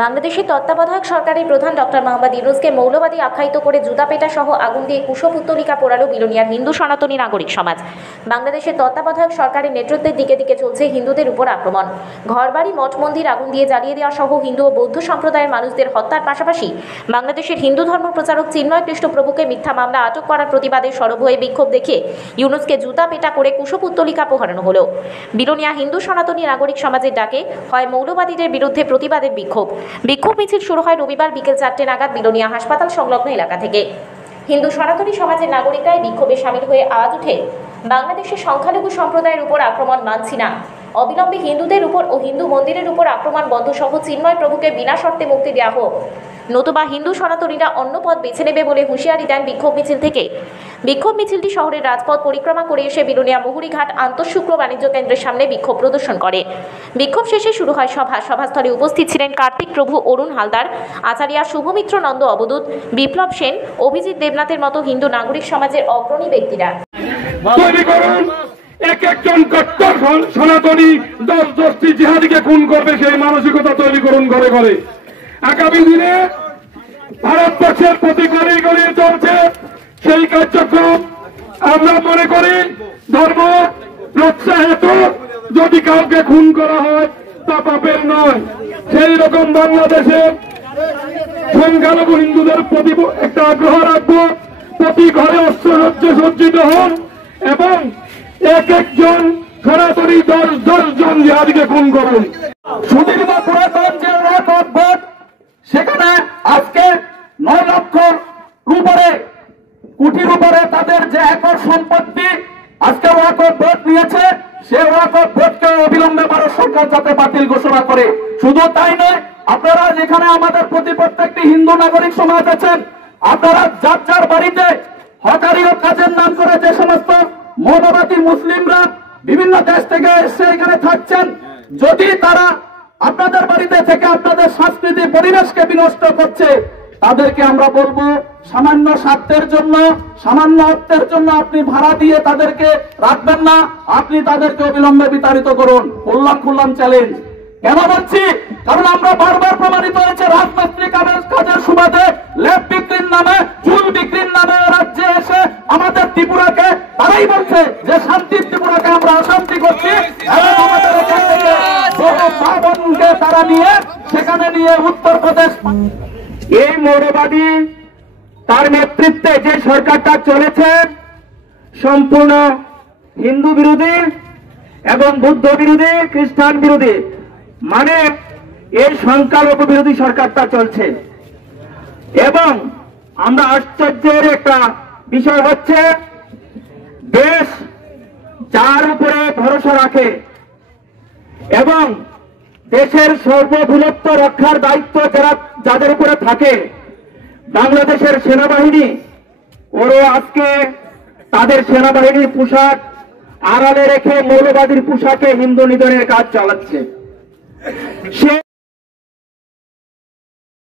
বাংলাদেশের তত্ত্বাবধায়ক সরকারের প্রধান ডক্টর মোহাম্মদ ইউনূসকে মৌলবাদী আখ্যায়িত করে জুতাপেটা সহ আগুন দিয়ে কুশপুত্তলিকা পোড়ালো বিলোনিয়ার হিন্দু সনাতনী নাগরিক সমাজ। বাংলাদেশের তত্ত্বাবধায়ক সরকারের নেতৃত্বের দিকে দিকে চলছে হিন্দুদের উপর আক্রমণ। ঘরবাড়ি, মঠ মন্দির আগুন দিয়ে জ্বালিয়ে দেওয়া সহ হিন্দু ও বৌদ্ধ সম্প্রদায়ের মানুষদের হত্যার পাশাপাশি বাংলাদেশের হিন্দু ধর্ম প্রচারক চিন্ময় কৃষ্ণপ্রভুকে মিথ্যা মামলা আটক করার প্রতিবাদে সরব হয়ে বিক্ষোভ দেখিয়ে ইউনূসকে জুতাপেটা করে কুশপুত্তলিকা পোড়ানো হলো। বিলোনিয়া হিন্দু সনাতনী নাগরিক সমাজের ডাকে হয় মৌলবাদীদের বিরুদ্ধে প্রতিবাদের বিক্ষোভ মিছিল শুরু হয় রবিবার বিকেল 4টে নাগাদ বিলোনিয়া হাসপাতাল সংলগ্ন এলাকা থেকে। হিন্দু সনাতনী সমাজের নাগরিকরাই বিক্ষোভে সামিল হয়ে আওয়াজ উঠে, বাংলাদেশের সংখ্যালঘু সম্প্রদায়ের উপর আক্রমণ মানছি না, অবিলম্বে হিন্দুদের উপর ও হিন্দু মন্দিরের উপর আক্রমণ বন্ধ সহ চিন্ময় প্রভুকে বিনা শর্তে মুক্তি দেওয়া হোক, নতুবা হিন্দু সনাতনীরা অন্য পথ বেছে নেবে বলে হুঁশিয়ারি দেন বিক্ষোভ মিছিল থেকে। বিক্ষোভ মিছিলটি শহরের রাজপথ পরিক্রমা করে এসে বিলোনিয়া মুহুরীঘাট আন্তঃশুল্ক বাণিজ্য কেন্দ্রের সামনে বিক্ষোভ প্রদর্শন করে। বিক্ষোভ শেষে শুরু হয় সভাস্থলে উপস্থিত ছিলেন কার্তিক প্রভু, অরুণ হালদার, আচার্যা শুভমিত্র নন্দ অবধূত, বিপ্লব সেন, অভিজিৎ দেবনাথের মতো হিন্দু নাগরিক সমাজের অগ্রণী ব্যক্তিরা। এক একজন কট্টর সনাতনী দশটি জিহাদিকে খুন করবে সেই মানসিকতা তৈরি করুন ঘরে ঘরে। আগামী দিনে ভারতবর্ষের প্রতি গলিয়ে গলিয়ে চলছে সেই কার্যক্রম। আমরা মনে করি ধর্ম রক্ষা হেতু যদি কাউকে খুন করা হয় তা পাপের নয়। সেই রকম বাংলাদেশে সংখ্যালঘু হিন্দুদের প্রতি একটা আগ্রহ রাখবো, প্রতি ঘরে অস্ত্রসজ্জে সজ্জিত হন এবং এক একজন সনাতনী 10 জন জিহাদিকে খুন করুন। সুদীর্ঘ পুরাতন যে ওয়াকফ বোর্ড, সেখানে আজকে 9 লক্ষ উপরে কোটির উপরে তাদের যে একর সম্পত্তি আজকে ওয়াকফ বোর্ড নিয়েছে, সে ওয়াকফ বোর্ডকে অবিলম্বে ভারত সরকার যাতে বাতিল ঘোষণা করে। শুধু তাই নয়, আপনারা যেখানে আমাদের প্রত্যেকটি হিন্দু নাগরিক সমাজ আছেন, আপনারা যার যার বাড়িতে হকারি ও কাজের নাম করে যে সমস্ত মৌলবাদী মুসলিমরা বিভিন্ন দেশ থেকে এসে এখানে থাকছেন, যদি তারা আপনাদের বাড়িতে থেকে আপনাদের সাংস্কৃতিক পরিবেশকে বিনষ্ট করছে, তাদেরকে আমরা বলবো সামান্য স্বার্থের জন্য, সামান্য অর্থের জন্য আপনি ভাড়া দিয়ে তাদেরকে রাখবেন না, আপনি তাদেরকে অবিলম্বে বিতাড়িত করুন। খুললাম চ্যালেঞ্জ। কেন বলছি? কারণ আমরা বারবার প্রমাণিত হয়েছে রাজনৈতিক কাজের সুবাদে লেপ বিক্রির নামে, চুল বিক্রির নামে রাজ্যে এসে আমাদের ত্রিপুরাকে তারাই বলছে যে শান্তির ত্রিপুরাকে আমরা অশান্তি করছি এবং আমাদের এখান থেকে বহু মা বোনকে তারা নিয়ে সেখানে নিয়ে উত্তরপ্রদেশ। এই মৌলবাদী তার নেতৃত্বে যে সরকারটা চলেছে সম্পূর্ণ হিন্দু বিরোধী এবং বুদ্ধ বিরোধী, খ্রিস্টান বিরোধী, মানে এই সংখ্যালঘু বিরোধী সরকারটা চলছে। এবং আমরা আশ্চর্যের একটা বিষয় হচ্ছে, দেশ যার উপরে ভরসা রাখে এবং দেশের সার্বভৌমত্ব রক্ষার দায়িত্ব যাদের উপরে থাকে, বাংলাদেশের সেনাবাহিনী, ওরা আজকে তাদের সেনাবাহিনীর পোশাক আড়ালে রেখে মৌলবাদীর পোশাকে হিন্দু নিধনের কাজ চালাচ্ছে। সে